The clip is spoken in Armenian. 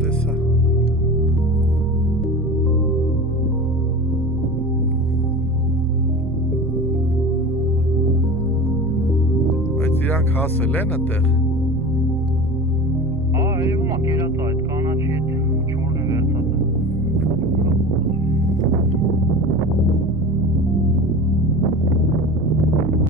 տեսա։ Բայց իրանք հասել են այդտեղ։ Երևում է կերած այդ կանաչի հետ։